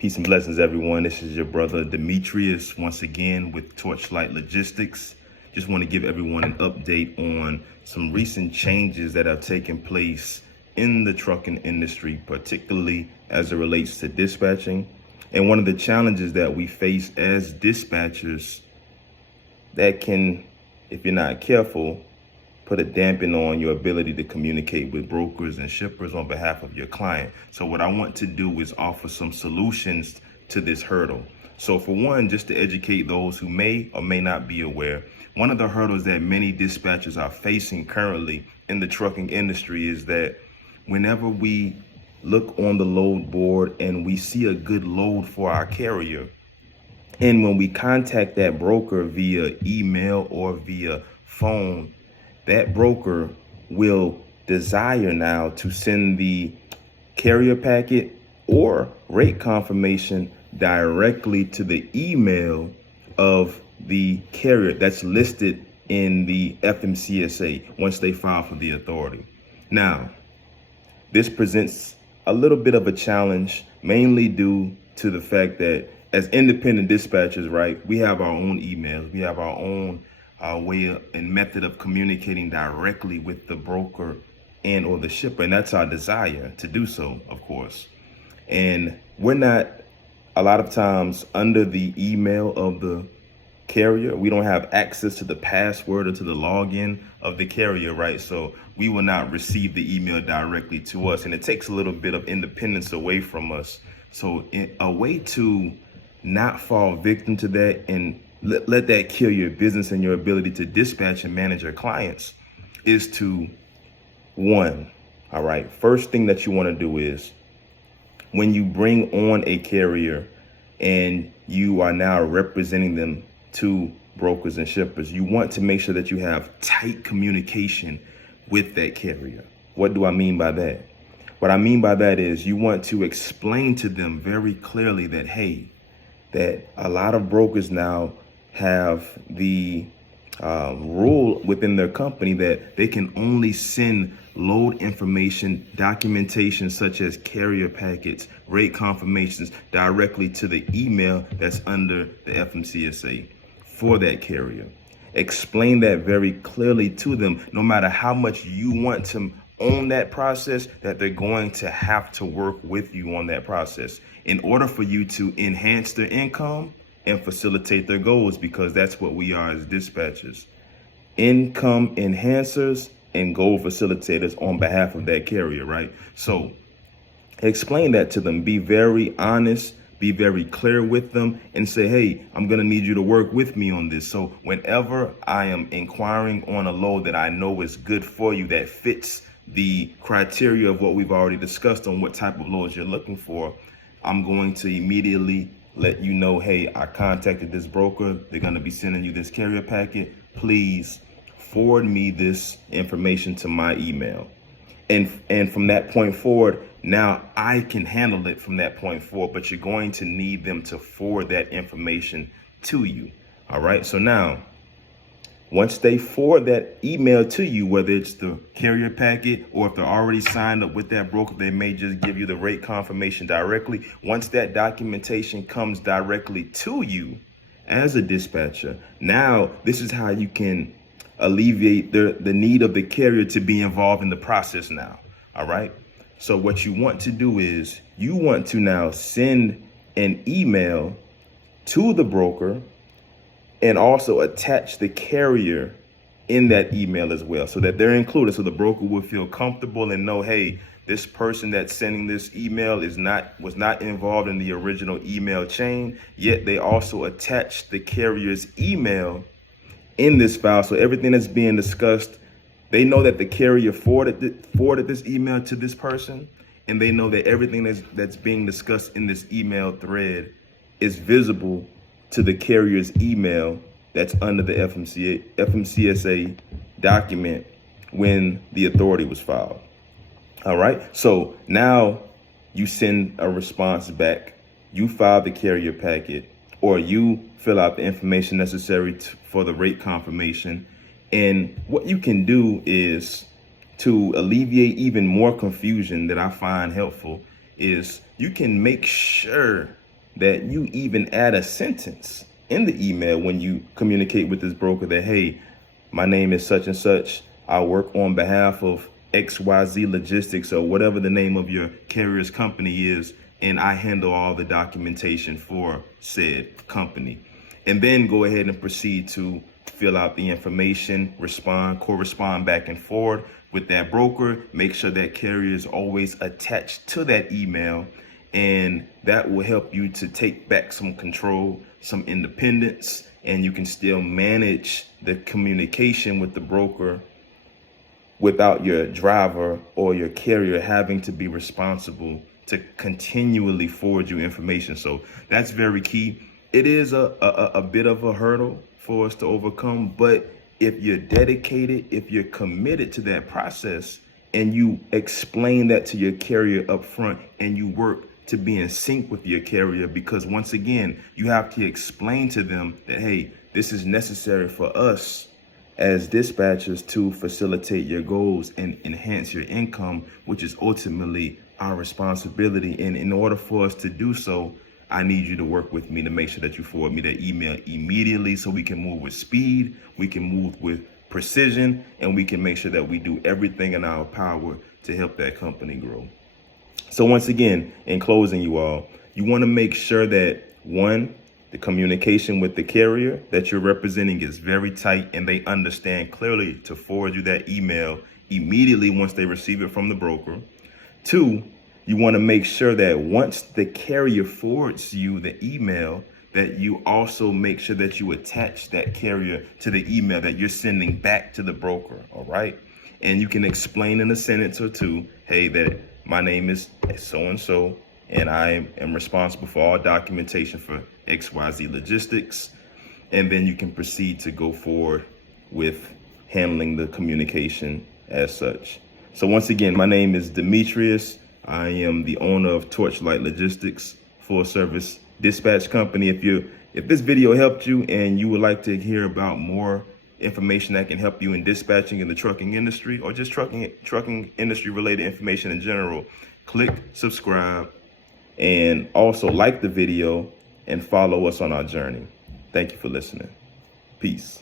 Peace and blessings, everyone. This is your brother Demetrius once again with Torchlight Logistics. Just want to give everyone an update on some recent changes that have taken place in the trucking industry, particularly as it relates to dispatching. And one of the challenges that we face as dispatchers that can, if you're not careful, put a dampen on your ability to communicate with brokers and shippers on behalf of your client. So what I want to do is offer some solutions to this hurdle. So for one, just to educate those who may or may not be aware, one of the hurdles that many dispatchers are facing currently in the trucking industry is that whenever we look on the load board and we see a good load for our carrier, and when we contact that broker via email or via phone, that broker will desire now to send the carrier packet or rate confirmation directly to the email of the carrier that's listed in the FMCSA once they file for the authority. Now, this presents a little bit of a challenge, mainly due to the fact that as independent dispatchers, right, we have our own emails, we have our own way and method of communicating directly with the broker and or the shipper, and that's our desire to do so, of course. And we're not a lot of times under the email of the carrier. We don't have access to the password or to the login of the carrier, right? So we will not receive the email directly to us, and it takes a little bit of independence away from us. So a way to not fall victim to that and let that kill your business and your ability to dispatch and manage your clients is to, one, all right, first thing that you want to do is when you bring on a carrier and you are now representing them to brokers and shippers, you want to make sure that you have tight communication with that carrier. What do I mean by that? What I mean by that is you want to explain to them very clearly that, hey, that a lot of brokers now have the rule within their company that they can only send load information, documentation such as carrier packets, rate confirmations directly to the email that's under the FMCSA for that carrier. Explain that very clearly to them, no matter how much you want to own that process, that they're going to have to work with you on that process in order for you to enhance their income and facilitate their goals, because that's what we are as dispatchers. Income enhancers and goal facilitators on behalf of that carrier, right? So explain that to them. Be very honest, be very clear with them, and say, hey, I'm gonna need you to work with me on this. So whenever I am inquiring on a load that I know is good for you, that fits the criteria of what we've already discussed on what type of loads you're looking for, I'm going to immediately let you know, hey, I contacted this broker. They're going to be sending you this carrier packet. Please forward me this information to my email. And from that point forward, now I can handle it from that point forward, but you're going to need them to forward that information to you. All right. So now, once they forward that email to you, whether it's the carrier packet or if they're already signed up with that broker, they may just give you the rate confirmation directly. Once that documentation comes directly to you as a dispatcher, now this is how you can alleviate the need of the carrier to be involved in the process now. All right. So what you want to do is you want to now send an email to the broker and also attach the carrier in that email as well, so that they're included, so the broker will feel comfortable and know, hey, this person that's sending this email was not involved in the original email chain, yet they also attached the carrier's email in this file. So everything that's being discussed, they know that the carrier forwarded this email to this person, and they know that everything that's being discussed in this email thread is visible to the carrier's email that's under the FMCSA document when the authority was filed. All right. So now you send a response back, you file the carrier packet, or you fill out the information necessary for the rate confirmation. And what you can do is, to alleviate even more confusion that I find helpful, is you can make sure that you even add a sentence in the email when you communicate with this broker that, hey, my name is such and such. I work on behalf of XYZ Logistics or whatever the name of your carrier's company is, and I handle all the documentation for said company. And then go ahead and proceed to fill out the information, correspond back and forth with that broker. Make sure that carrier is always attached to that email, and that will help you to take back some control, some independence, and you can still manage the communication with the broker without your driver or your carrier having to be responsible to continually forward you information. So that's very key. It is a bit of a hurdle for us to overcome, but if you're dedicated, if you're committed to that process, and you explain that to your carrier up front, and you work to be in sync with your carrier, because once again, you have to explain to them that, hey, this is necessary for us as dispatchers to facilitate your goals and enhance your income, which is ultimately our responsibility. And in order for us to do so, I need you to work with me to make sure that you forward me that email immediately, so we can move with speed, we can move with precision, and we can make sure that we do everything in our power to help that company grow. So once again, in closing, you all, you want to make sure that, one, the communication with the carrier that you're representing is very tight, and they understand clearly to forward you that email immediately once they receive it from the broker. Two, you want to make sure that once the carrier forwards you the email, that you also make sure that you attach that carrier to the email that you're sending back to the broker. All right. And you can explain in a sentence or two, hey, that my name is so-and-so, and I am responsible for all documentation for XYZ Logistics. And then you can proceed to go forward with handling the communication as such. So once again, my name is Demetrius. I am the owner of Torchlight Logistics, full service dispatch company. If this video helped you and you would like to hear about more information that can help you in dispatching in the trucking industry, or just trucking industry related information in general, click subscribe, and also like the video and follow us on our journey. Thank you for listening. Peace.